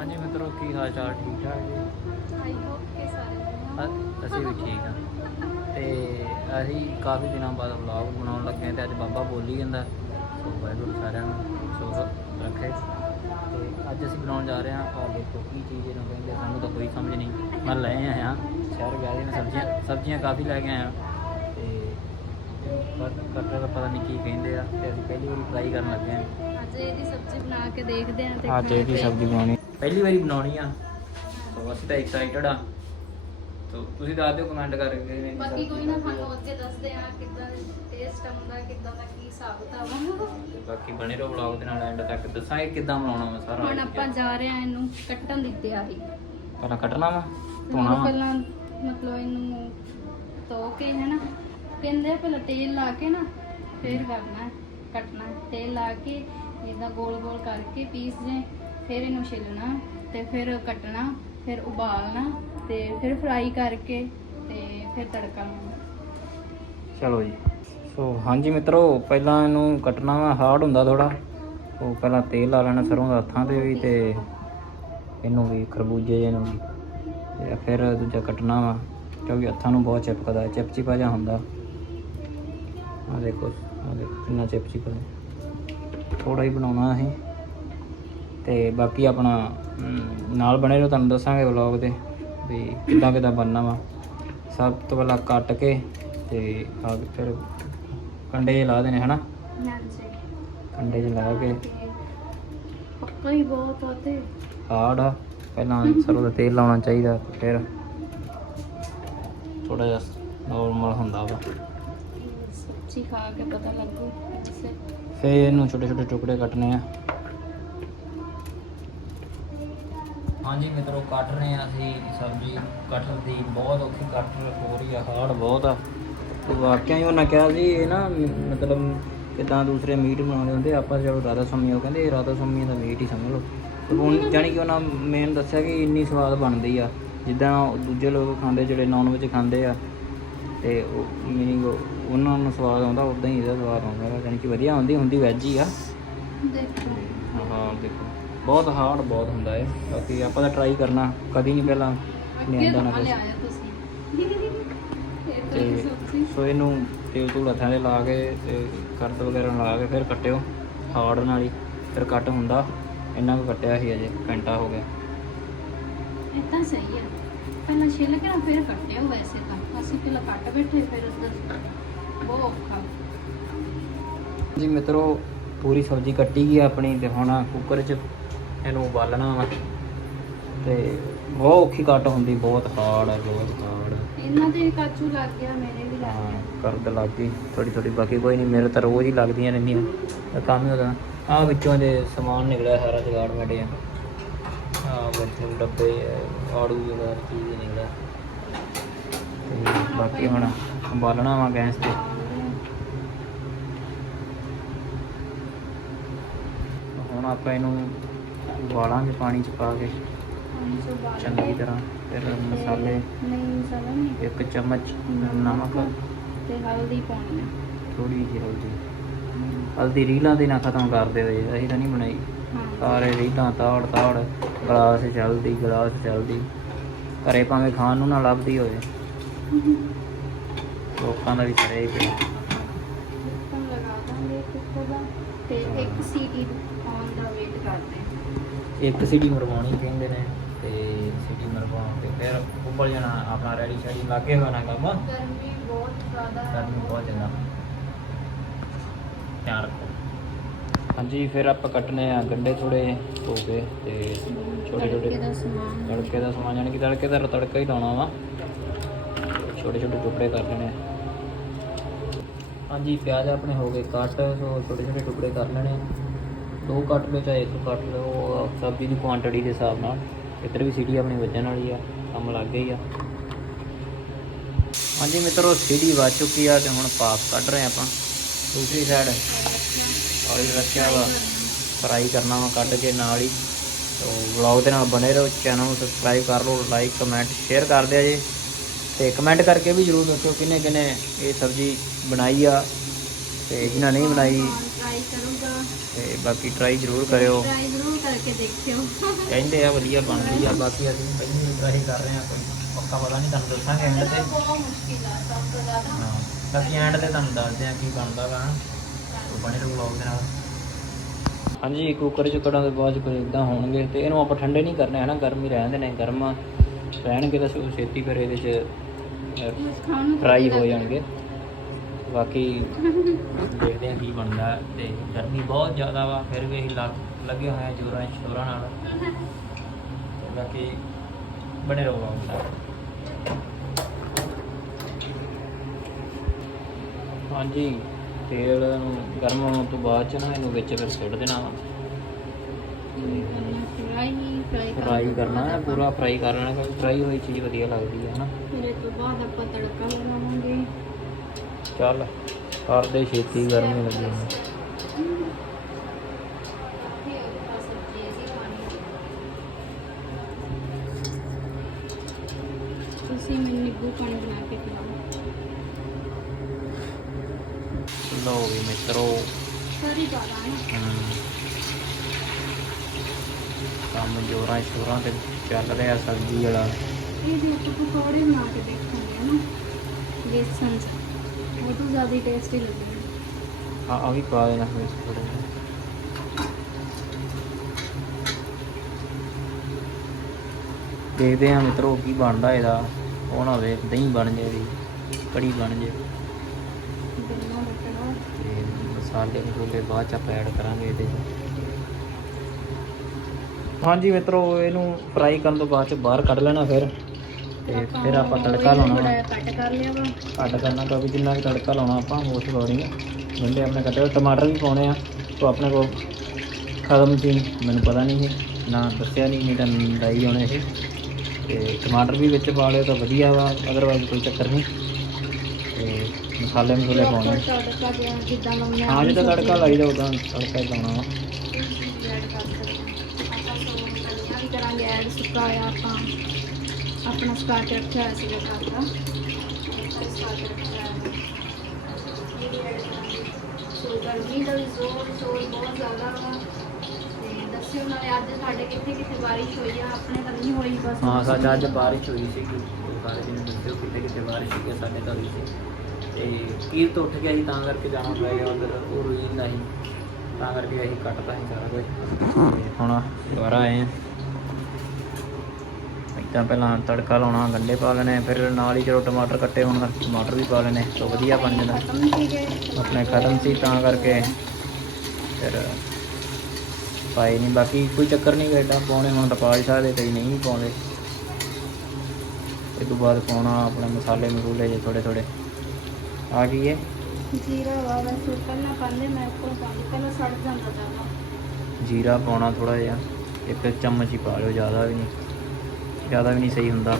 ਹਾਂਜੀ ਮਿੱਤਰੋ ਕੀ ਹਾਲ ਚਾਲ? ਠੀਕ ਠਾਕ? ਜੀ ਆਈ ਹੋਪ ਕਿ ਸਾਰੇ ਅਸੀਂ ਵੀ ਠੀਕ ਹਾਂ। ਤੇ ਅਸੀਂ ਕਾਫੀ ਦਿਨਾਂ ਬਾਅਦ ਵਲੌਗ ਬਣਾਉਣ ਲੱਗੇ ਹਾਂ ਤੇ ਅੱਜ ਬਾਬਾ ਬੋਲੀ ਜਾਂਦਾ। ਸੋ ਵਾਹਿਗੁਰੂ ਸਾਰਿਆਂ ਨੂੰ ਸੁਖ ਰੱਖੇ। ਤੇ ਅੱਜ ਅਸੀਂ ਬਣਾਉਣ ਜਾ ਰਹੇ ਹਾਂ। ਔਰ ਦੇਖੋ ਕੀ ਚੀਜ਼ ਇਹਨੂੰ ਕਹਿੰਦੇ ਸਾਨੂੰ ਤਾਂ ਕੋਈ ਸਮਝ ਨਹੀਂ। ਮੈਂ ਲੈ ਆਇਆ ਹਾਂ। ਸ਼ਹਿਰ ਗਿਆ ਸੀ ਮੈਂ ਸਬਜ਼ੀਆਂ ਸਬਜ਼ੀਆਂ ਕਾਫੀ ਲੈ ਕੇ ਆਇਆ ਤੇ ਕੱਟਰ ਦਾ ਪਤਾ ਨਹੀਂ ਕੀ ਕਹਿੰਦੇ ਆ। ਤੇ ਅਸੀਂ ਪਹਿਲੀ ਵਾਰੀ ਟਰਾਈ ਕਰਨ ਲੱਗੇ ਹਾਂ। ਅੱਜ ਇਹਦੀ ਸਬਜ਼ੀ ਬਣਾ ਕੇ ਦੇਖਦੇ ਆਂ ਤੇ ਅੱਜ ਇਹਦੀ ਸਬਜ਼ੀ ਬਣਾਉਣੀ ਪਹਿਲੀ ਵਾਰੀ ਬਣਾਉਣੀ ਆ। ਸੋ ਅਸੀਂ ਤਾਂ ਐਕਸਾਈਟਡ ਆ। ਤੋ ਤੁਸੀਂ ਦੱਸ ਦਿਓ ਕਮੈਂਟ ਕਰਕੇ ਬਾਕੀ ਕੋਈ ਨਾ ਤੁਹਾਨੂੰ ਅੱਗੇ ਦੱਸਦੇ ਆਂ ਕਿੱਦਾਂ ਟੇਸਟ ਆਉਂਦਾ ਕਿੱਦਾਂ ਦਾ ਕੀ ਹਿਸਾਬ ਕਿਤਾਬ ਆ। ਤੇ ਬਾਕੀ ਬਣੇ ਰਹੋ ਵਲੌਗ ਦੇ ਨਾਲ ਐਂਡ ਤੱਕ। ਦੱਸਾਂਗੇ ਕਿੱਦਾਂ ਬਣਾਉਣਾ ਵਾ ਸਾਰਾ। ਹੁਣ ਆਪਾਂ ਜਾ ਰਹੇ ਆਂ ਇਹਨੂੰ ਕੱਟਣ ਦੀ ਤਿਆਰੀ। ਪਹਿਲਾਂ ਕੱਟਣਾ ਵਾ? ਧੋਣਾ ਵਾ? ਪਹਿਲਾਂ ਮਤਲਬ ਇਹਨੂੰ ਧੋ ਕੇ ਹੈ ਨਾ ਕਹਿੰਦੇ ਆ ਪਹਿਲਾਂ ਤੇਲ ਲਾ ਕੇ ਨਾ ਫਿਰ ਕਰਨਾ ਹੈ, ਕੱਟਣਾ। ਹੈ। ਤੇਲ ਲਾ ਕੇ ਇਹਦਾ ਗੋਲ ਗੋਲ ਕਰਕੇ ਪੀਸ ਜੇ। ਫਿਰ ਇਹਨੂੰ ਛਿੱਲਣਾ ਤੇ ਫਿਰ ਕੱਟਣਾ, ਫਿਰ ਉਬਾਲਣਾ ਤੇ ਫਿਰ ਫਰਾਈ ਕਰਕੇ ਤੇ ਫਿਰ ਤੜਕਾ ਲਾਉਣਾ। ਚਲੋ ਜੀ। ਸੋ ਹਾਂਜੀ ਮਿੱਤਰੋ, ਪਹਿਲਾਂ ਇਹਨੂੰ ਕੱਟਣਾ ਵਾ ਹਾਰਡ ਹੁੰਦਾ ਥੋੜਾ ਉਹ ਪਹਿਲਾਂ ਤੇਲ ਲਾ ਲੈਣਾ ਸਰੋਂ ਦਾ ਹੱਥਾਂ ਤੇ ਵੀ ਤੇ ਇਹਨੂੰ ਵੀ ਖਰਬੂਜੇ ਜਿਹੇ ਨੂੰ ਵੀ। ਤੇ ਫਿਰ ਦੂਜਾ ਕੱਟਣਾ ਵਾ, ਕਿਉਂਕਿ ਹੱਥਾਂ ਨੂੰ ਬਹੁਤ ਚਿਪਕਦਾ, ਚਿਪਚਿਪਾ ਜਿਹਾ ਹੁੰਦਾ। ਆ ਦੇਖੋ ਆ ਦੇਖੋ, ਕਿੰਨਾ ਚਿਪਚਿਪਾ। ਥੋੜਾ ਹੀ ਬਣਾਉਣਾ ਅਸੀਂ। ਤੇ ਬਾਕੀ ਆਪਣਾ ਨਾਲ ਬਣੇ ਰਹੋ ਤੁਹਾਨੂੰ ਦੱਸਾਂਗੇ ਵਲੌਗ ਦੇ ਵੀ ਕਿੱਦਾਂ ਕਿੱਦਾਂ ਬਣਨਾ ਵਾ। ਸਭ ਤੋਂ ਪਹਿਲਾਂ ਕੱਟ ਕੇ ਤੇ ਆ ਫਿਰ ਕੰਡੇ ਜਿਹੇ ਲਾ ਦੇਣੇ ਹਨਾ? ਹਾਂਜੀ। ਕੰਡੇ ਜਿਹੇ ਲਾ ਕੇ। ਪੱਕਾ ਹੀ ਬਹੁਤ ਆ ਤੇ ਹਾਰਡ ਆ ਪਹਿਲਾਂ ਸਰੋਂ ਦਾ ਤੇਲ ਲਾਉਣਾ ਚਾਹੀਦਾ ਤੇ ਫਿਰ ਥੋੜਾ ਜਿਹਾ ਨਾਰਮਲ ਹੁੰਦਾ ਵਾ। ਸਬਜ਼ੀ ਖਾ ਕੇ ਪਤਾ ਲੱਗੂ। ਫਿਰ ਇਹਨੂੰ ਛੋਟੇ ਛੋਟੇ ਟੁਕੜੇ ਕੱਟਨੇ ਆ। ਹਾਂਜੀ ਮਿੱਤਰੋ ਕੱਟ ਰਹੇ ਆ ਅਸੀਂ ਸਬਜ਼ੀ ਕਟਰ ਦੀ ਬਹੁਤ ਔਖੀ ਕੱਟ ਹੋ ਰਹੀ ਆ। ਹਾਰਡ ਬਹੁਤ ਆ। ਤੇ ਵਾਕਿਆ ਹੀ ਉਹਨਾਂ ਕਿਹਾ ਸੀ ਇਹ ਨਾ ਮਤਲਬ ਕਿਦਾਂ ਦੂਸਰੇ ਮੀਟ ਬਣਾਉਂਦੇ ਹੁੰਦੇ ਆਪਾਂ ਜਦੋਂ ਰਾਧਾ ਸਮੀ ਉਹ ਕਹਿੰਦੇ ਰਾਧਾ ਸਮੀ ਦਾ ਮੀਟ ਹੀ ਸਮਝ ਲਓ। ਤੇ ਹੁਣ ਜਾਣੀ ਕਿ ਉਹਨਾਂ ਮੇਨ ਦੱਸਿਆ ਕਿ ਇੰਨੀ ਸਵਾਦ ਬਣਦੀ ਆ ਜਿੱਦਾਂ ਦੂਜੇ ਲੋਕ ਖਾਂਦੇ ਜਿਹੜੇ ਨਾਨ ਵਿੱਚ ਖਾਂਦੇ ਆ ਤੇ ਉਹ ਮੀਨਿੰਗ ਉਹਨਾਂ ਨੂੰ ਸਵਾਦ ਆਉਂਦਾ ਉਦਾਂ ਹੀ ਇਹਦਾ ਸਵਾਦ ਆਉਂਦਾ ਵਾ। ਜਾਣੀ ਕਿ ਵਧੀਆ ਹੁੰਦੀ ਹੁੰਦੀ ਵੈਜ ਹੀ ਆ। ਦੇਖੋ। ਹਾਂ ਦੇਖੋ। ਬਹੁਤ ਹਾਰਡ ਬਹੁਤ ਹੁੰਦਾ ਹੈ ਬਾਕੀ ਆਪਾਂ ਤਾਂ ਟਰਾਈ ਕਰਨਾ ਕਦੀ ਨਹੀਂ ਪਹਿਲਾਂ ਨਹੀਂ ਅੱਗੇ ਆਂਦਾ ਨਾ ਇਹ ਤਾਂ ਸੋ ਇਹਨੂੰ ਤੇਲ ਤੂਲ ਹੱਥਾਂ 'ਤੇ ਲਾ ਕੇ ਤੇ ਕਰਦ ਵਗੈਰਾ ਲਾ ਕੇ ਫਿਰ ਕੱਟਿਓ ਹਾਰਡ ਨਾਲ ਹੀ ਫਿਰ ਕੱਟ ਹੁੰਦਾ। ਇੰਨਾ ਕੁ ਕੱਟਿਆ ਸੀ ਅਜੇ ਘੰਟਾ ਹੋ ਗਿਆ। ਇਦਾਂ ਸਹੀ ਹੈ ਪਹਿਲਾਂ ਛਿੱਲ ਕੇ ਨਾ ਫਿਰ ਕੱਟਿਓ ਵੈਸੇ ਤਾਂ। ਅਸੀਂ ਪਹਿਲਾਂ ਕੱਟ ਬੈਠੇ ਫਿਰ ਉਧਰ ਬਹੁਤ ਔਖਾ। ਜੀ ਮਿੱਤਰੋ ਪੂਰੀ ਸਬਜ਼ੀ ਕੱਟੀ ਗਈ ਆਪਣੀ ਤੇ ਹੁਣ ਕੁੱਕਰ 'ਚ ਇਹਨੂੰ ਉਬਾਲਣਾ ਵਾ। ਤੇ ਬਹੁਤ ਔਖੀ ਕੱਟ ਹੁੰਦੀ ਬਹੁਤ ਹਾਰਡ ਹੈ ਬਹੁਤ ਹਾਰਡ ਇਹਨਾਂ ਤੇ ਕਾਚੂ ਲੱਗ ਗਿਆ ਮੇਰੇ ਵੀ ਲੱਗ ਗਿਆ। ਕਰਦ ਲੱਗ ਗਈ ਥੋੜੀ ਥੋੜੀ ਬਾਕੀ ਕੋਈ ਨਹੀਂ ਮੇਰੇ ਤਾਂ ਰੋਜ਼ ਹੀ ਲੱਗਦੀਆਂ ਰਹਿੰਦੀਆਂ। ਤਾਂ ਕੰਮ ਹੀ ਉਹਦਾ। ਆਹ ਵਿੱਚੋਂ ਦੇ ਸਮਾਨ ਨਿਕਲਿਆ ਸਾਰਾ ਜਗਾੜ ਮੈਡੇ ਆ। ਬੱਚੇ ਡੱਬੇ ਆੜੂ ਵਗੈਰਾ ਚੀਜ਼ ਨਿਕਲਿਆ। ਤੇ ਬਾਕੀ ਹੁਣ ਉਬਾਲਣਾ ਵਾ ਗੈਸ ਤੇ। ਹੁਣ ਆਪਾਂ ਇਹਨੂੰ ਉਬਾਲਾਂਗੇ ਪਾਣੀ ਚ ਪਾ ਕੇ। ਚੰਗੀ ਤਰ੍ਹਾਂ। ਫਿਰ ਮਸਾਲੇ। ਨਹੀਂ ਮਸਾਲਾ ਨਹੀਂ ਇੱਕ ਚਮਚ ਨਮਕ ਤੇ ਹਲਦੀ ਪਾਉਣੀ ਹੈ ਥੋੜੀ ਜਿਹੀ ਹਲਦੀ। ਹਲਦੀ ਰੀਲਾਂ ਤੇ ਨਾ ਖਤਮ ਕਰ ਜੀ ਅਸੀਂ ਤਾਂ ਨਹੀਂ ਬਣਾਈ। ਸਾਰੇ ਰੀਲਾਂ ਤਾੜ ਤਾੜ ਗਲਾਸ ਚੱਲਦੀ ਗਲਾਸ ਚੱਲਦੀ ਘਰੇ ਭਾਵੇਂ ਖਾਣ ਨੂੰ ਨਾ ਲੱਭਦੀ ਹੋਵੇ। ਲੋਕਾਂ ਦਾ ਵੀ ਪਿਆ। ਢੱਕਣ ਲਗਾ ਦਾਂਗੇ ਕੁੱਕਰ ਦਾ ਤੇ ਇੱਕ ਸੀਟੀ ਆਉਣ ਦਾ ਵੇਟ ਕਰਦੇ ਹਾਂ ਇੱਕ ਸੀਟੀ ਮਰਵਾਉਣੀ ਕਹਿੰਦੇ ਨੇ ਤੇ ਸੀਟੀ ਮਰਵਾ ਕੇ ਫਿਰ ਉੱਬਲ ਜਾਣਾ ਆਪਣਾ ਰੈਡੀ ਸ਼ੈਡੀ ਲਾਗੇ ਹੋਣਾ ਕੰਮ। ਗਰਮੀ ਬਹੁਤ ਜ਼ਿਆਦਾ। ਹੈ ਗਰਮੀ ਬਹੁਤ ਜ਼ਿਆਦਾ। ਧਿਆਨ ਰੱਖੋ। ਹਾਂਜੀ ਫਿਰ ਆਪਾਂ ਕੱਟਨੇ ਆ ਗੰਡੇ ਥੋੜੇ ਧੋ ਕੇ ਤੇ ਛੋਟੇ ਤੜਕੇ ਛੋਟੇ ਦਾ ਸਮਾਨ। ਤੜਕੇ ਦਾ ਸਮਾਨ ਜਾਣੀ ਕਿ ਤੜਕੇ ਦਾ ਤੜਕਾ ਹੀ ਲਾਉਣਾ ਵਾ। ਛੋਟੇ ਛੋਟੇ ਟੁਕੜੇ ਕਰ ਲੈਣੇ। ਆ। ਹਾਂਜੀ ਪਿਆਜ਼ ਆਪਣੇ ਹੋ ਗਏ ਕੱਟ ਸੋ ਛੋਟੇ ਛੋਟੇ ਟੁਕੜੇ ਕਰ ਲੈਣੇ। ਆ। ਦੋ ਕੱਟ ਲਓ, ਚਾਹੇ ਇੱਕ ਕੱਟ ਲਓ ਸਬਜ਼ੀ ਦੀ ਕੁਆਂਟੀਟੀ ਦੇ ਹਿਸਾਬ ਨਾਲ। ਇੱਧਰ ਵੀ ਸਿਟੀ ਆਪਣੀ ਵੱਜਣ ਵਾਲੀ ਆ, ਕੰਮ ਲੱਗ ਗਈ ਆ। ਹਾਂਜੀ ਮਿੱਤਰੋ, ਸਿਟੀ ਵੱਜ ਚੁੱਕੀ ਆ ਤੇ ਹੁਣ ਪਾਪ ਕੱਢ ਰਹੇ ਆਪਾਂ। ਦੂਸਰੀ ਸਾਈਡ ਆਇਲ ਰੱਖਿਆ ਵਾ ਫਰਾਈ ਕਰਨਾ ਵਾ ਕੱਢ ਕੇ ਨਾਲ ਹੀ। ਤੋ ਵਲੌਗ ਦੇ ਨਾਲ ਬਣੇ ਰਹੋ ਚੈਨਲ ਨੂੰ ਸਬਸਕ੍ਰਾਈਬ ਕਰ ਲਓ ਲਾਈਕ ਕਮੈਂਟ ਸ਼ੇਅਰ ਕਰ ਦਿਆ ਜੀ। ਤੇ ਕਮੈਂਟ ਕਰਕੇ ਵੀ ਜਰੂਰ ਦੱਸੋ ਕਿੰਨੇ ਕਿੰਨੇ ਇਹ ਸਬਜ਼ੀ ਬਣਾਈ ਆ ਤੇ ਜਿਨ੍ਹਾਂ ਨਹੀਂ ਬਣਾਈ। ਤੇ ਬਾਕੀ ਟਰਾਈ ਜ਼ਰੂਰ ਕਰਿਓ। ਟਰਾਈ ਜ਼ਰੂਰ ਕਰਕੇ ਦੇਖਿਓ। ਕਹਿੰਦੇ ਆ ਵਧੀਆ ਬਣਦੀ ਆ ਬਾਕੀ ਅਸੀਂ ਪਹਿਲੀ ਟਰਾਈ ਕਰ ਰਹੇ ਆ ਕੋਈ ਪੱਕਾ ਪਤਾ ਨਹੀਂ ਤੁਹਾਨੂੰ ਦੱਸਾਂਗੇ ਐਂਡ ਤੇ। ਬਹੁਤ ਮੁਸ਼ਕਿਲ ਆ ਸਭ ਤੋਂ ਜ਼ਿਆਦਾ। ਹਾਂ ਬਾਕੀ ਐਂਡ ਤੇ ਤੁਹਾਨੂੰ ਦੱਸਦੇ ਆ ਕੀ ਬਣਦਾ ਵਾ। ਬਣੇ ਰਹੋ ਵਲੌਗ ਦੇ ਨਾਲ। ਹਾਂਜੀ ਕੁੱਕਰ ਚ ਕੜਾਂ ਦੇ ਬਾਅਦ ਕੋਈ ਇਦਾਂ ਹੋਣਗੇ ਤੇ ਇਹਨੂੰ ਆਪਾਂ ਠੰਡੇ ਨਹੀਂ ਕਰਨੇ ਹਨਾ? ਗਰਮੀ ਰਹਿਣ ਦੇਣੇ ਗਰਮ ਰਹਿਣਗੇ ਤਾਂ ਛੇਤੀ ਫਿਰ ਇਹਦੇ ਚ ਨੂੰ ਫਰਾਈ ਹੋ। ਜਾਣਗੇ। ਬਾਕੀ ਦੇਖਦੇ ਹਾਂ ਕੀ ਬਣਦਾ ਤੇ ਗਰਮੀ ਬਹੁਤ ਜ਼ਿਆਦਾ ਵਾ, ਫਿਰ ਵੀ ਅਸੀਂ ਲੱਗ, ਲੱਗੇ ਹੋਏ ਆ ਜੋਰਾਂ ਸ਼ੋਰਾਂ ਨਾਲ। ਤੇ ਬਾਕੀ ਬਣੇ ਰਹੋ ਵਲੌਗ ਹਾਂਜੀ, ਤੇਲ ਨੂੰ ਗਰਮ ਹੋਣ ਤੋਂ ਬਾਅਦ ਚ ਨਾ ਇਹਨੂੰ ਵਿੱਚ ਫਿਰ ਸੁੱਟ ਦੇਣਾ ਵਾ। ਫਰਾਈ ਕਰਨਾ ਹੈ, ਪੂਰਾ ਫਰਾਈ ਕਰ ਲੈਣਾ, ਕਿਉਂਕਿ ਫਰਾਈ ਹੋਈ ਚੀਜ਼ ਵਧੀਆ ਲੱਗਦੀ ਹੈ ਨਾ ਫਿਰ ਇਹ ਤੋਂ ਬਾਅਦ ਆਪਾਂ ਤੜਕਾ ਲਗਾਵਾਂਗੇ। ਚੱਲ ਕਰਦੇ ਛੇਤੀ ਗਰਮੀ ਲੱਗੀ ਹੋਣੀ ਤੁਸੀਂ ਮੈਨੂੰ ਨਿੰਬੂ ਪਾਣੀ ਬਣਾ ਕੇ ਪਿਲਾਓ ਲਓ ਵੀ ਮਿੱਤਰੋ। ਸਾਰੀ ਜ਼ਿਆਦਾ ਹੈ ਕੰਮ ਜੋਰਾਂ ਸ਼ੋਰਾਂ ਤੇ ਚੱਲ ਰਿਹਾ ਸਬਜ਼ੀ ਵਾਲਾ। ਇਹਦੇ ਉੱਤੇ ਪਕੌੜੇ ਬਣਾ ਕੇ ਦੇਖਾਂਗੇ ਨਾ। ਬੇਸਨ ਚ। ਉਹ ਤੋਂ ਜ਼ਿਆਦਾ ਟੇਸਟੀ ਲੱਗੇਗਾ ਆ ਆ ਵੀ ਪਾ ਦੇਣਾ ਫਿਰ ਥੋੜਾ ਦੇਖਦੇ ਹਾਂ ਮਿੱਤਰੋ ਕੀ ਬਣਦਾ ਇਹਦਾ। ਉਹ ਨਾ ਹੋਵੇ ਦਹੀਂ ਬਣ ਜਾਏ ਵੀ ਕੜੀ ਬਣ ਬਟੜਾ ਤੇ ਮਸਾਲੇ ਮਸੂਲੇ ਬਾਅਦ ਚ ਆਪਾਂ ਐਡ ਕਰਾਂਗੇ ਇਹਦੇ ਹਾਂਜੀ ਮਿੱਤਰੋ ਇਹਨੂੰ ਫਰਾਈ ਕਰਨ ਤੋਂ ਬਾਅਦ ਚ ਬਾਹਰ ਕੱਢ ਲੈਣਾ ਫਿਰ। ਤੇ ਫਿਰ ਆਪਾਂ ਤੜਕਾ ਲਾਉਣਾ ਵਾ। ਕੱਟ ਕਰ ਲਿਆ ਵਾ ਕੱਟ ਕਰਨਾ ਕਿਉਂਕਿ ਜਿੰਨਾ ਵੀ ਤੜਕਾ ਲਾਉਣਾ ਆਪਾਂ ਉਸ ਅਕੋਰਡਿੰਗ ਗੰਢੇ ਆਪਣੇ ਕੱਟੇ ਹੋਏ ਟਮਾਟਰ ਵੀ ਪਾਉਣੇ ਆ ਤੋਂ ਆਪਣੇ ਕੋਲ ਖਤਮ ਸੀ ਮੈਨੂੰ ਪਤਾ ਨਹੀਂ ਸੀ ਨਾ ਦੱਸਿਆ ਨਹੀਂ ਨਹੀਂ ਤਾਂ ਡਾਈ ਹੋਣੇ ਇਹ ਤੇ ਟਮਾਟਰ ਵੀ ਵਿੱਚ ਪਾ ਲਿਓ ਤਾਂ ਵਧੀਆ ਵਾ ਅਦਰਵਾਈਜ਼ ਕੋਈ ਚੱਕਰ ਨਹੀਂ। ਤੇ ਮਸਾਲੇ ਮਸੂਲੇ ਪਾਉਣੇ ਤੜਕਾ ਜਿੱਦਾਂ ਹਾਂ ਜਿੱਦਾਂ ਤੜਕਾ ਲਾਈਦਾ ਉਦਾਂ ਤੜਕਾ ਹੀ ਲਾਉਣਾ ਵਾ। ਐਡ ਕਰ ਸਕਦੇ ਹਾਂ। ਆਪਾਂ ਸੋ ਧਨੀਆ ਵੀ ਕਰਾਂਗੇ ਐਡ ਸੁੱਕਾ ਹੋਇਆ ਆਪਾਂ। ਆਪਣਾ ਸਟਾਰਟ ਰੱਖਿਆ ਹੋਇਆ ਸੀਗਾ ਘਰ ਦਾ ਸਟਾਰਟ ਰੱਖਿਆ ਹੋਇਆ ਸੋ ਗਰਮੀ ਦਾ ਵੀ ਜ਼ੋਰ ਸ਼ੋਰ ਬਹੁਤ ਜ਼ਿਆਦਾ ਵਾ ਤੇ ਦੱਸਿਓ ਨਾਲੇ ਅੱਜ ਸਾਡੇ ਕਿੱਥੇ ਕਿੱਥੇ ਬਾਰਿਸ਼ ਹੋਈ ਆ ਆਪਣੇ ਤਾਂ ਨਹੀਂ ਹੋਈ ਬਸ ਹਾਂ ਸੱਚ ਅੱਜ ਬਾਰਿਸ਼ ਹੋਈ ਸੀ ਸਾਰੇ ਦਿਨ ਦੱਸਿਓ ਕਿਤੇ ਕਿਤੇ ਬਾਰਿਸ਼ ਹੋਈ ਹੈ ਸਾਡੇ ਤਾਂ ਹੋਈ ਸੀ। ਤੇ ਕੀਰ ਤੋਂ ਉੱਠ ਗਿਆ ਸੀ ਤਾਂ ਕਰਕੇ ਜਾਣਾ ਪੈ ਗਿਆ, ਉਧਰ ਉਹ ਰੁਈ ਨਹੀਂ ਤਾਂ ਕਰਕੇ ਅਸੀਂ ਕੱਟਦਾ ਸੀ ਸਾਰਾ ਕੁਝ ਹੁਣ ਦੁਬਾਰਾ ਆਏ ਆ ਇੱਦਾਂ ਪਹਿਲਾਂ ਤੜਕਾ ਲਾਉਣਾ ਗੰਡੇ ਪਾ ਲੈਣੇ ਫਿਰ ਨਾਲ ਹੀ ਜਦੋਂ ਟਮਾਟਰ ਕੱਟੇ ਹੋਣ ਤਾਂ ਟਮਾਟਰ ਵੀ ਪਾ ਲੈਣੇ ਤਾਂ ਵਧੀਆ ਬਣ ਜਾਂਦਾ। ਆਪਣੇ ਖਤਮ ਸੀ ਤਾਂ ਕਰਕੇ ਫਿਰ ਪਾਏ ਨਹੀਂ ਬਾਕੀ ਕੋਈ ਚੱਕਰ ਨਹੀਂ ਐਡਾ ਪਾਉਣੇ ਹੁਣ ਤਾਂ ਪਾ ਹੀ ਸਕਦੇ ਕਈ ਨਹੀਂ ਪਾਉਂਦੇ। ਇਹ ਤੋਂ ਬਾਅਦ ਪਾਉਣਾ ਆਪਣੇ ਮਸਾਲੇ ਮਸੂਲੇ ਜੇ ਥੋੜੇ ਥੋੜੇ ਆ ਗਈ ਹੈ ਜੀਰਾ ਵਾ ਵੈਸੇ ਪਹਿਲਾਂ ਪਾਉਂਦੇ ਮੈਂ ਉੱਪਰ ਪਾਉਂਦੀ ਪਹਿਲਾਂ ਸੜ ਜਾਂਦਾ ਜ਼ਿਆਦਾ। ਜੀਰਾ ਪਾਉਣਾ ਥੋੜਾ ਜਿਹਾ ਇੱਕ ਚਮਚ ਹੀ ਪਾ ਲਿਓ ਜ਼ਿਆਦਾ ਵੀ ਨਹੀਂ। ਜ਼ਿਆਦਾ ਵੀ ਨਹੀਂ ਸਹੀ ਹੁੰਦਾ।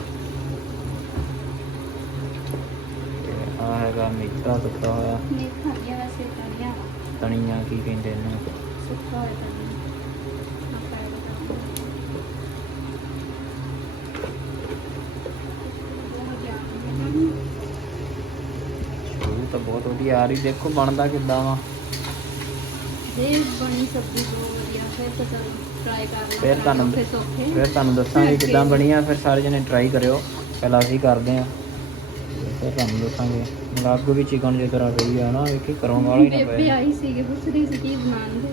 ਆ ਹੈਗਾ ਮਿੱਠਾ ਸੁੱਕਾ ਹੋਇਆ। ਨਹੀਂ ਖਾਣੀਆਂ ਵੈਸੇ ਖਾਣੀਆਂ ਧਨੀਆ ਕੀ ਕਹਿੰਦੇ ਇਹਨੂੰ? ਸੁੱਕਾ ਹੋਇਆ ਤਾਂ ਆਪਾਂ ਇਹ ਬਤਾਉਂਦੇ ਬਹੁਤ ਵਧੀਆ ਆ ਰਹੀ। ਦੇਖੋ ਬਣਦਾ ਕਿੱਦਾਂ ਵਾ। ਜੇ ਬਣੀ ਸਬਜ਼ੀ ਬਹੁਤ ਵਧੀਆ। ਫਿਰ ਤਾਂ ਚਲ ਟਰਾਈ ਕਰ ਫਿਰ ਤੁਹਾਨੂੰ ਫਿਰ ਸੌਖੇ ਫਿਰ ਤੁਹਾਨੂੰ ਦੱਸਾਂਗੇ ਕਿੱਦਾਂ ਬਣੀਆਂ ਫਿਰ ਸਾਰੇ ਜਣੇ ਟਰਾਈ ਕਰਿਓ। ਪਹਿਲਾਂ ਅਸੀਂ ਕਰਦੇ ਆਂ ਫਿਰ ਤੁਹਾਨੂੰ ਦੱਸਾਂਗੇ। ਲੱਗ ਵੀ ਚਿਕਨ ਜੇ ਤਰ੍ਹਾਂ ਰਹੀ ਆ ਨਾ ਵੇਖੀ ਕਰੋਂ ਵਾਲਾ ਹੀ ਨਾ ਬੇਬੇ ਪਏ ਆਈ ਸੀਗੇ ਪੁੱਛ ਰਹੀ ਸੀ ਕੀ ਬਣਾਉਂਦੇ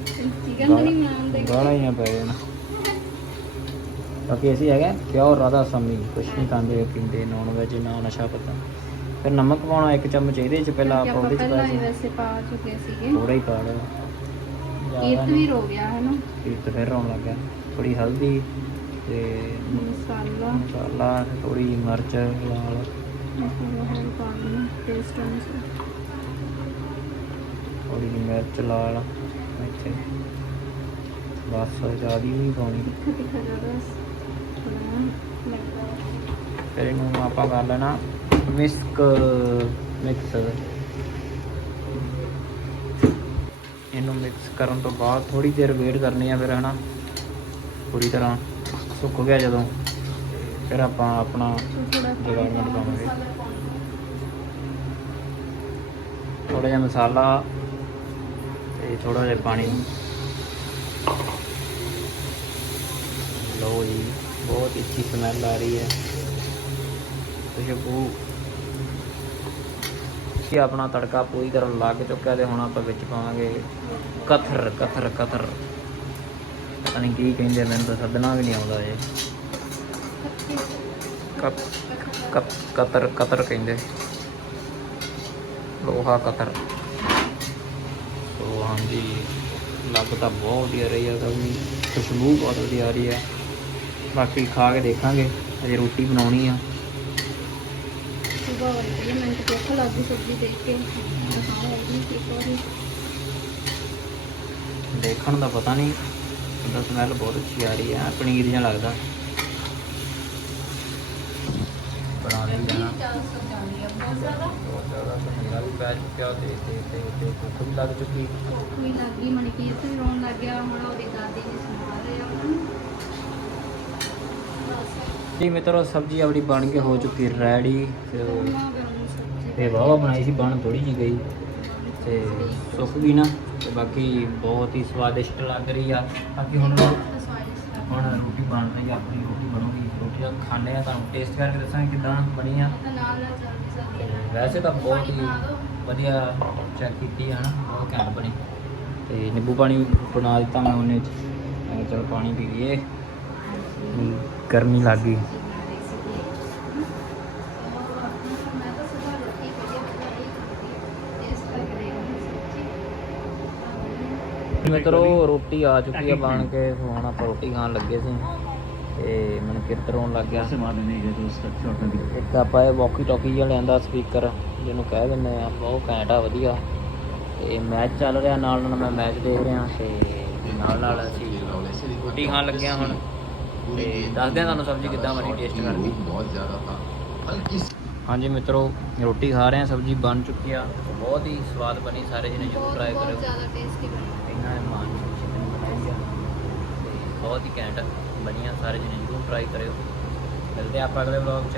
ਚਿਕਨ ਨਹੀਂ ਬਣਾਉਂਦੇ ਗਾਲਾਂ ਹੀ ਨਾ ਪੈ ਜਾਣ। ਬਾਕੀ ਅਸੀਂ ਹੈਗਾ ਪਿਓਰ ਰਾਧਾ ਸਮੀ ਕੁਛ ਨਹੀਂ ਖਾਂਦੇ ਪੀਂਦੇ ਨੌਨ ਵੈਜ ਨਾ ਨਸ਼ਾ ਪਤਾ। ਫਿਰ ਨਮਕ ਪਾਉਣਾ ਇੱਕ ਚਮਚ ਇਹਦੇ ਚ ਪਹਿਲਾਂ ਆਪਾਂ ਉਹਦੇ ਚ ਪਾ ਵੈਸੇ ਪਾ ਚੁੱਕੇ ਸੀਗੇ। ਥੋੜਾ ਹੀ ਪਾ ਜ਼ਿਆਦਾ ਕੀਰਤ ਵੀ ਰੋ ਗਿਆ ਹੈ ਨਾ ਕੀਰਤ ਫਿਰ ਆਉਣ ਲੱਗਾ ਥੋੜੀ ਹਲਦੀ ਤੇ ਮਸਾਲਾ। ਮਸਾਲਾ ਥੋੜੀ ਮਿਰਚ ਲਾਲ। ਥੋੜੀ ਜਿਹੀ ਮਿਰਚ ਲਾਲ ਇੱਥੇ। ਬਸ ਜ਼ਿਆਦਾ ਨਹੀਂ ਪਾਉਣੀ। ਫਿਰ ਇਹਨੂੰ ਆਪਾਂ ਕਰ ਲੈਣਾ ਮਿਸਕ ਮਿਕਸ ਇਹਨੂੰ ਮਿਕਸ ਕਰਨ ਤੋਂ ਬਾਅਦ ਥੋੜੀ ਦੇਰ ਵੇਟ ਕਰਨੀ ਆ ਫਿਰ, ਹਨਾ? ਪੂਰੀ ਤਰ੍ਹਾਂ ਸੁੱਕ ਗਿਆ ਜਦੋਂ। ਫਿਰ ਆਪਾਂ ਆਪਣਾ ਥੋੜਾ ਪਾਵਾਂਗੇ। ਥੋੜਾ ਜਿਹਾ ਮਸਾਲਾ ਤੇ ਥੋੜਾ ਜਿਹਾ ਪਾਣੀ। ਲਓ ਜੀ, ਬਹੁਤ ਹੀ ਅੱਛੀ ਸਮੈਲ ਆ ਰਹੀ ਹੈ। ਖੁਸ਼ਬੂ ਕੀ ਆਪਣਾ ਤੜਕਾ ਪੂਰੀ ਤਰ੍ਹਾਂ ਲੱਗ ਚੁੱਕਿਆ ਤੇ ਹੁਣ ਆਪਾਂ ਵਿੱਚ ਪਾਵਾਂਗੇ ਕਥਰ ਕਥਰ ਕਥਰ। ਪਤਾ ਨਹੀਂ ਕੀ ਕਹਿੰਦੇ ਮੈਨੂੰ ਤਾਂ ਸੱਦਣਾ ਵੀ ਨਹੀਂ ਆਉਂਦਾ ਇਹ। ਕਤ ਕਤਰ ਕਤਰ ਕਹਿੰਦੇ। ਲੋਹਾ ਕਤਰ। ਤੋ ਹਾਂਜੀ ਲੱਗ ਤਾਂ ਬਹੁਤ ਵਧੀਆ ਰਹੀ ਹੈ ਸਬਜ਼ੀ ਖੁਸ਼ਬੂ ਬਹੁਤ ਵਧੀਆ ਆ ਰਹੀ ਹੈ ਬਾਕੀ ਖਾ ਕੇ ਦੇਖਾਂਗੇ, ਅਜੇ ਰੋਟੀ ਬਣਾਉਣੀ ਆ। ਸੁਬਾ ਵਾਲੀ ਮਿੰਟ ਭੁੱਖ ਲੱਗ ਗਈ ਸਬਜ਼ੀ ਦੇਖ ਕੇ ਦਿਖਾਉਂ ਲੱਗੀ ਇੱਕ ਵਾਰੀ ਦੇਖਣ ਦਾ ਪਤਾ ਨਹੀਂ ਉਹਦਾ ਸਮੈਲ ਬਹੁਤ ਅੱਛੀ ਆ ਰਹੀ ਹੈ ਪਨੀਰ ਜਿਹਾ ਲੱਗਦਾ। ਬਣਾ ਆ ਬਹੁਤ ਜ਼ਿਆਦਾ ਪਨੀਰਾ ਵੀ ਪੈ ਚੁੱਕਿਆ ਤੇ ਤੇ ਤੇ ਤੇ ਭੁੱਖ ਵੀ ਲੱਗ ਚੁੱਕੀ। ਭੁੱਖ ਵੀ ਲੱਗ ਗਈ ਮਨਕੀਰਤ ਵੀ ਰੋਣ ਲੱਗ ਗਿਆ ਹੁਣ ਉਹਦੀ ਦਾਦੀ ਜੀ ਸੁਣਾ ਰਹੇ ਆ ਉਹਨੂੰ ਜੀ ਮਿੱਤਰੋ ਸਬਜ਼ੀ ਆਪਣੀ ਬਣ ਕੇ ਹੋ ਚੁੱਕੀ ਰੈਡੀ। ਤੇ ਵਾਹਵਾ ਬਣਾਈ ਸੀ ਬਣ ਥੋੜੀ ਜੀ ਗਈ। ਤੇ ਸੁੱਕ ਗਈ ਨਾ ਤੇ ਬਾਕੀ ਬਹੁਤ ਹੀ ਸਵਾਦਿਸ਼ਟ ਲੱਗ ਰਹੀ ਆ। ਬਾਕੀ ਹੁਣ ਹੁਣ ਰੋਟੀ ਬਣ ਰਹੀ ਆ ਆਪਣੀ ਰੋਟੀ ਬਣੂਗੀ। ਰੋਟੀ ਦਾ ਖਾਣੇ ਆ ਤੁਹਾਨੂੰ ਟੇਸਟ ਕਰਕੇ ਦੱਸਾਂਗੇ ਕਿਦਾਂ ਬਣੀ ਆ। ਵੈਸੇ ਤਾਂ ਬਹੁਤ ਹੀ ਵਧੀਆ ਚੈੱਕ ਕੀਤੀ ਹੈ ਨਾ ਬਹੁਤ ਘੈਂਟ ਬਣੀ। ਤੇ ਨਿੰਬੂ ਪਾਣੀ ਵੀ ਬਣਾ ਦਿੱਤਾ ਮੈਂ ਉਹਨੇ। ਚਲ ਪਾਣੀ ਪੀ ਲਈਏ। ਗਰਮੀ ਲੱਗ ਗਈ। ਮਿੱਤਰੋ ਰੋਟੀ ਆ ਚੁੱਕੀ ਆ ਬਣ ਕੇ, ਹੁਣ ਆਪਾਂ ਰੋਟੀ ਖਾਣ ਲੱਗੇ ਸੀ। ਤੇ ਮੈਨੂੰ ਕਿਰਤ ਰੋਣ ਲੱਗ ਗਿਆ। ਇੱਕ ਆਪਾਂ ਇਹ ਵਾਕੀ ਟਾਕੀ ਜਿਹਾ ਲਿਆਂਦਾ ਸਪੀਕਰ ਜਿਹਨੂੰ ਕਹਿ ਦਿੰਦੇ ਆ ਬਹੁਤ ਘੈਂਟ ਆ, ਵਧੀਆ। ਤੇ ਮੈਚ ਚੱਲ ਰਿਹਾ ਨਾਲ ਨਾਲ ਮੈਂ ਮੈਚ ਦੇਖ ਰਿਹਾ। ਤੇ ਨਾਲ ਨਾਲ ਅਸੀਂ ਰੋਟੀ ਖਾਣ ਲੱਗੇ ਹੁਣ। ਦੱਸਦੇ ਆ ਤੁਹਾਨੂੰ ਸਬਜ਼ੀ ਕਿੱਦਾਂ ਬਣੀ ਟੇਸਟ ਕਰਕੇ ਬਹੁਤ ਜ਼ਿਆਦਾ ਤਾਂ। ਹਲਕੀ ਹਾਂਜੀ ਮਿੱਤਰੋ ਰੋਟੀ ਖਾ ਰਹੇ ਆ ਸਬਜ਼ੀ ਬਣ ਚੁੱਕੀ ਆ। ਬਹੁਤ ਹੀ ਸਵਾਦ ਬਣੀ ਸਾਰੇ ਜਿਹਨੇ ਜ਼ਰੂਰ ਟਰਾਈ ਕਰਿਓ। ਬਹੁਤ ਜ਼ਿਆਦਾ ਟੇਸਟੀ ਬਣੀ। ਇਹਨਾਂ ਨੇ ਮਾਨ ਚਿਕਨ ਬਣਾਈ ਆ। ਬਹੁਤ ਹੀ ਘੈਂਟ ਬਣੀ ਸਾਰੇ ਜਿਹਨੇ ਜ਼ਰੂਰ ਟਰਾਈ ਕਰਿਓ। ਮਿਲਦੇ ਆਪਾਂ ਅਗਲੇ ਵਲੌਗ 'ਚ।